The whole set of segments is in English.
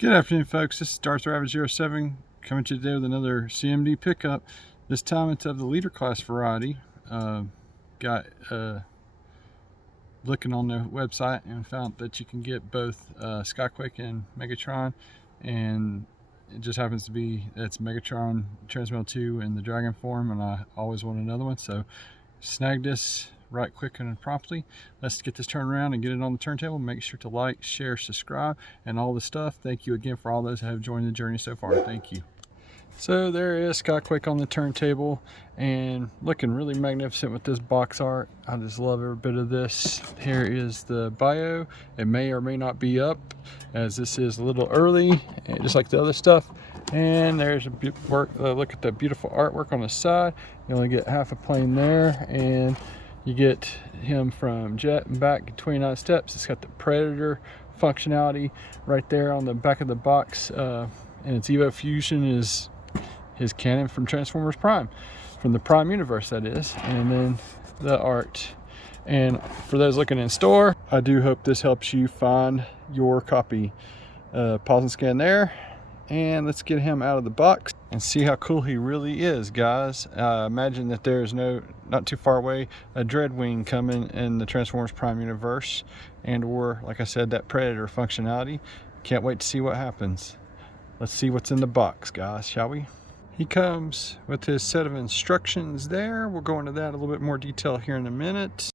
Good afternoon, folks. This is Darth Rabbit 07 coming to you today with another CMD pickup. This time it's of the leader class variety. Looking on the website and found that you can get both Skyquake and Megatron, and it just happens to be it's Megatron Transmetal 2 in the Dragon form, and I always want another one, so snagged this right quick and promptly. Let's get this turned around and get it on the turntable. Make sure to like, share, subscribe, and all the stuff. Thank you again for all those who have joined the journey so far. Thank you. So there is Skyquake on the turntable and looking really magnificent with this box art. I just love every bit of this. Here is the bio. It may or may not be up, as this is a little early, just like the other stuff. And there's a look at the beautiful artwork on the side. You only get half a plane there, and you get him from jet and back 29 steps. It's got the Predator functionality right there on the back of the box, and its Evo Fusion is his cannon from Transformers Prime, from the Prime universe, that is. And then the art. And for those looking in store, I do hope this helps you find your copy. Pause and scan there, and let's get him out of the box and see how cool he really is, guys. Imagine that there's not too far away, a Dreadwing coming in the Transformers Prime universe, and or, like I said, that Predator functionality. Can't wait to see what happens. Let's see what's in the box, guys, shall we? He comes with his set of instructions there. We'll go into that in a little bit more detail here in a minute.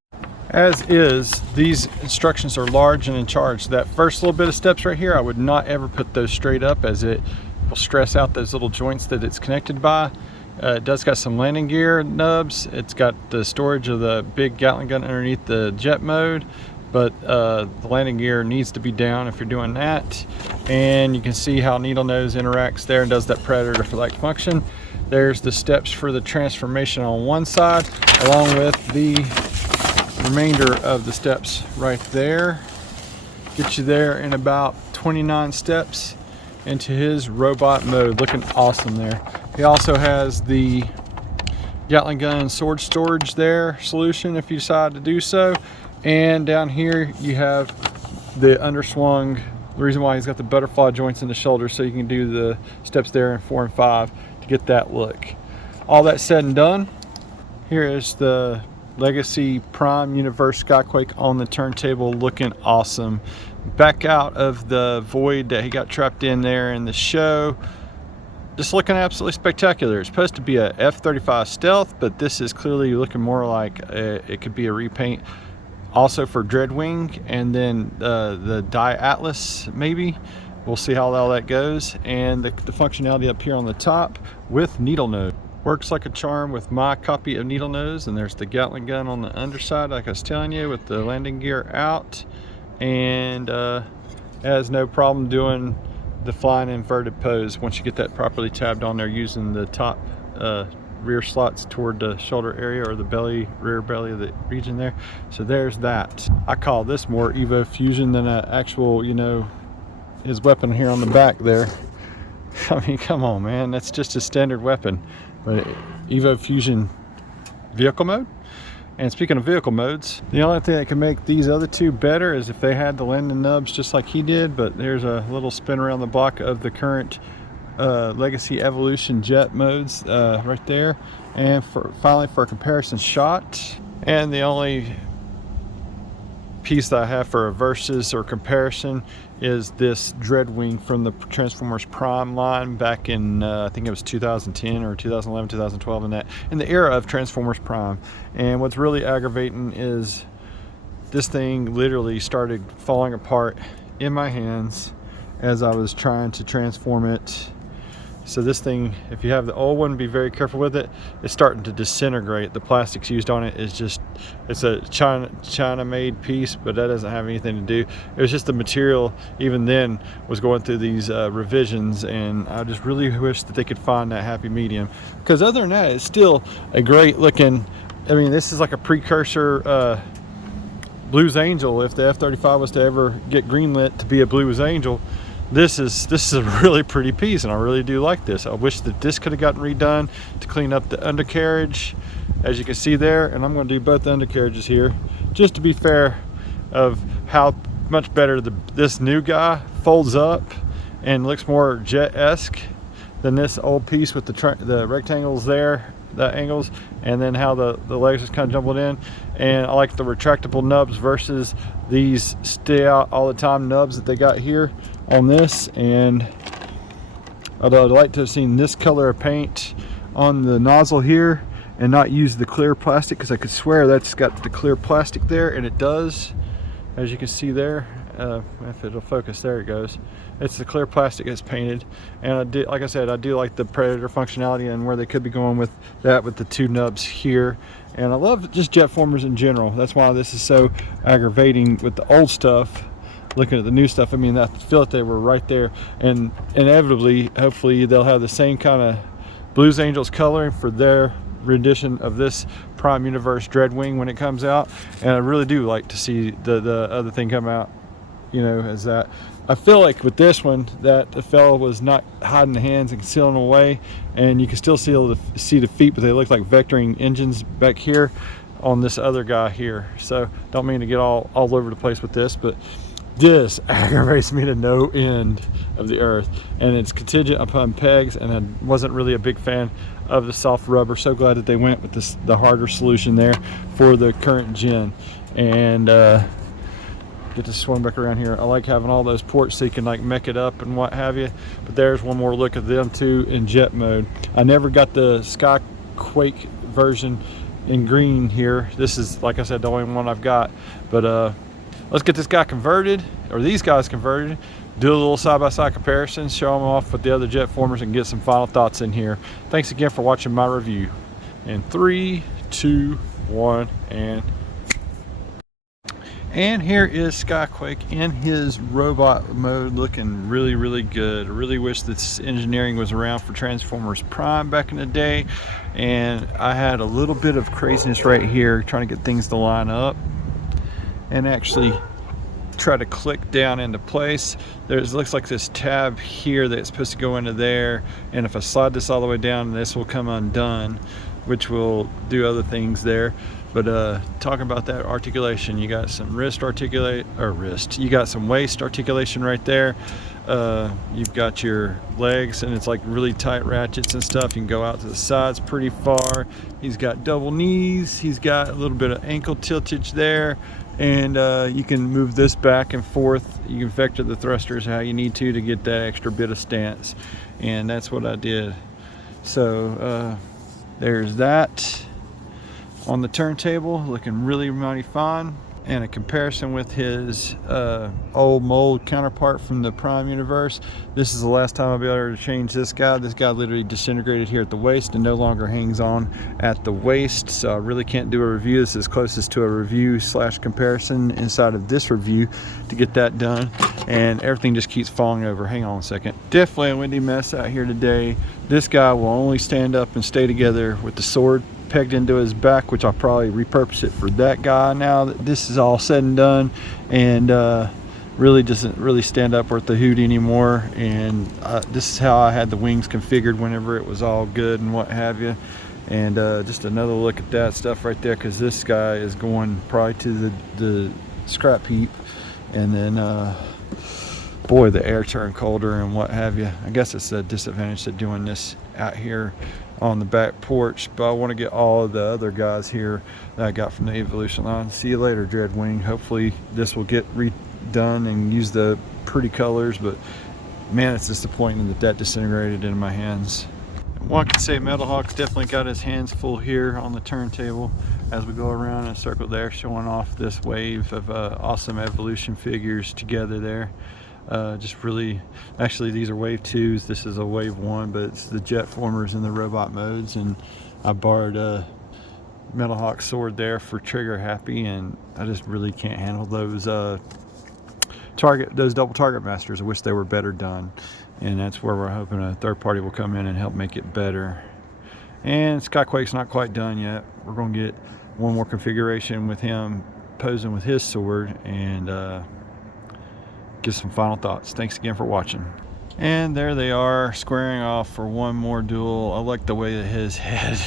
As is, these instructions are large and in charge. That first little bit of steps right here, I would not ever put those straight up, as it will stress out those little joints that it's connected by. It does got some landing gear nubs. It's got the storage of the big Gatling gun underneath the jet mode, but the landing gear needs to be down if you're doing that. And you can see how Needle Nose interacts there and does that Predator-like function. There's the steps for the transformation on one side, along with the remainder of the steps right there. Get you there in about 29 steps into his robot mode, looking awesome there. He also has the Gatling gun sword storage there solution if you decide to do so. And down here you have the underswung, the reason why he's got the butterfly joints in the shoulder, so you can do the steps there in 4 and 5 to get that look. All that said and done, here is the Legacy Prime Universe Skyquake on the turntable, looking awesome. Back out of the void that he got trapped in there in the show, just looking absolutely spectacular. It's supposed to be a F-35 stealth, but this is clearly looking more like it could be a repaint also for Dreadwing, and then the Die Atlas maybe. We'll see how all that goes. And the functionality up here on the top with Needle Nose works like a charm with my copy of Needle Nose. And there's the Gatling gun on the underside, like I was telling you, with the landing gear out, and has no problem doing the flying inverted pose once you get that properly tabbed on there using the top rear slots toward the shoulder area, or the belly, rear belly of the region there. So there's that. I call this more Evo Fusion than an actual, you know, his weapon here on the back there. I mean, come on, man, that's just a standard weapon. But Evo Fusion vehicle mode. And speaking of vehicle modes, the only thing that can make these other two better is if they had the landing nubs just like he did. But there's a little spin around the block of the current Legacy Evolution jet modes right there. And finally for a comparison shot, and the only piece that I have for a versus or comparison is this Dreadwing from the Transformers Prime line back in I think it was 2010 or 2011, 2012, in the era of Transformers Prime. And what's really aggravating is this thing literally started falling apart in my hands as I was trying to transform it. So this thing, if you have the old one, be very careful with it. It's starting to disintegrate. The plastics used on it is just, it's a China made piece, but that doesn't have anything to do. It was just the material, even then, was going through these revisions, and I just really wish that they could find that happy medium. Because other than that, it's still a great looking, I mean, this is like a precursor Blues Angel. If the F-35 was to ever get greenlit to be a Blues Angel, this is a really pretty piece, and I really do like this. I wish that this could have gotten redone to clean up the undercarriage, as you can see there. And I'm going to do both the undercarriages here, just to be fair of how much better this new guy folds up and looks more jet-esque than this old piece with the rectangles there, the angles, and then how the legs just kind of jumbled in. And I like the retractable nubs versus these stay out all the time nubs that they got here on this. And although I'd like to have seen this color of paint on the nozzle here and not use the clear plastic, because I could swear that's got the clear plastic there, and it does, as you can see there. If it'll focus, there it goes. It's the clear plastic that's painted. And like I said, I do like the Predator functionality and where they could be going with that, with the two nubs here. And I love just jet formers in general. That's why this is so aggravating with the old stuff. Looking at the new stuff, I mean, I feel like they were right there, and inevitably, hopefully, they'll have the same kind of Blues Angels coloring for their rendition of this Prime Universe Dreadwing when it comes out. And I really do like to see the other thing come out, you know, as that. I feel like with this one that the fellow was not hiding the hands and concealing away, and you can still see the feet, but they look like vectoring engines back here on this other guy here. So don't mean to get all over the place with this, but this aggravates me to no end of the earth, and it's contingent upon pegs, and I wasn't really a big fan of the soft rubber. So glad that they went with the harder solution there for the current gen. And get to swing back around here. I like having all those ports so you can like mech it up and what have you. But there's one more look at them too in jet mode. I never got the Skyquake version in green here. This is, like I said, the only one I've got. But let's get this guy converted, or these guys converted, do a little side-by-side comparison, show them off with the other jet formers, and get some final thoughts in here. Thanks again for watching my review. In 3, 2, 1, and here is Skyquake in his robot mode, looking really, really good. I really wish this engineering was around for Transformers Prime back in the day. And I had a little bit of craziness right here trying to get things to line up and actually try to click down into place. Looks like this tab here that's supposed to go into there, and if I slide this all the way down, this will come undone, which will do other things there. But talking about that articulation, you got some you got some waist articulation right there. You've got your legs, and it's like really tight ratchets and stuff. You can go out to the sides pretty far. He's got double knees. He's got a little bit of ankle tiltage there. And you can move this back and forth. You can vector the thrusters how you need to get that extra bit of stance. And that's what I did. So there's that on the turntable, looking really mighty fine. And a comparison with his old mold counterpart from the Prime Universe. This is the last time I'll be able to change this guy. This guy literally disintegrated here at the waist and no longer hangs on at the waist. So I really can't do a review. This is closest to a review / comparison inside of this review to get that done. And everything just keeps falling over. Hang on a second. Definitely a windy mess out here today. This guy will only stand up and stay together with the sword pegged into his back, which I'll probably repurpose it for that guy now that this is all said and done. And really doesn't really stand up worth the hoot anymore. And this is how I had the wings configured whenever it was all good and what have you. And just another look at that stuff right there, because this guy is going probably to the scrap heap. And then boy, the air turned colder and what have you. I guess it's a disadvantage to doing this out here on the back porch, but I want to get all of the other guys here that I got from the Evolution line. See you later, Dreadwing. Hopefully this will get redone and use the pretty colors, but man, it's disappointing that disintegrated in my hands. One could say Metal Hawk's definitely got his hands full here on the turntable as we go around in a circle there, showing off this wave of awesome Evolution figures together there. Just really, actually these are wave 2s, this is a wave 1, but it's the jet formers and the robot modes. And I borrowed a Metal Hawk sword there for Trigger Happy, and I just really can't handle those double target masters. I wish they were better done, and that's where we're hoping a third party will come in and help make it better. And Skyquake's not quite done yet. We're going to get one more configuration with him posing with his sword, and give some final thoughts. Thanks again for watching. And there they are, squaring off for one more duel. I like the way that his head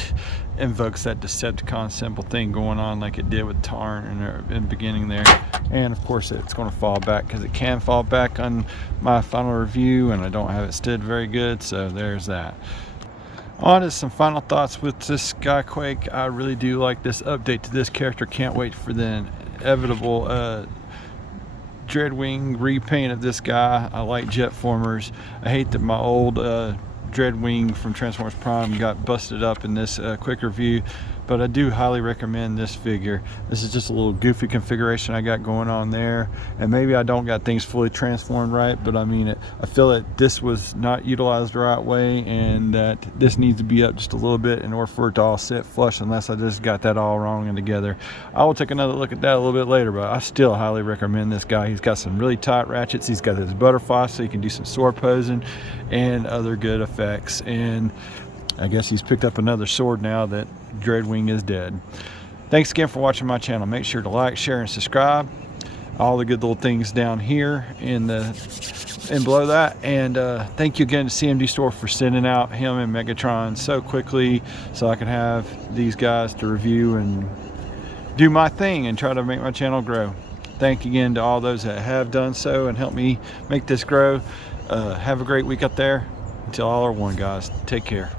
invokes that Decepticon symbol thing going on like it did with Tarn in the beginning there. And of course it's going to fall back because it can fall back on my final review, and I don't have it stood very good, so there's that. On to some final thoughts with this Skyquake. I really do like this update to this character. Can't wait for the inevitable Dreadwing repaint of this guy. I like jet formers. I hate that my old Dreadwing from Transformers Prime got busted up in this quick review, but I do highly recommend this figure. This is just a little goofy configuration I got going on there, and maybe I don't got things fully transformed right, but I mean, I feel that this was not utilized the right way, and that this needs to be up just a little bit in order for it to all sit flush, unless I just got that all wrong and together. I will take another look at that a little bit later, but I still highly recommend this guy. He's got some really tight ratchets. He's got his butterfly so you can do some sword posing and other good effects, and I guess he's picked up another sword now that Dreadwing is dead. Thanks again for watching my channel. Make sure to like, share, and subscribe. All the good little things down here and below that. And thank you again to CMD Store for sending out him and Megatron so quickly so I can have these guys to review and do my thing and try to make my channel grow. Thank you again to all those that have done so and helped me make this grow. Have a great week up there. Until all are one, guys. Take care.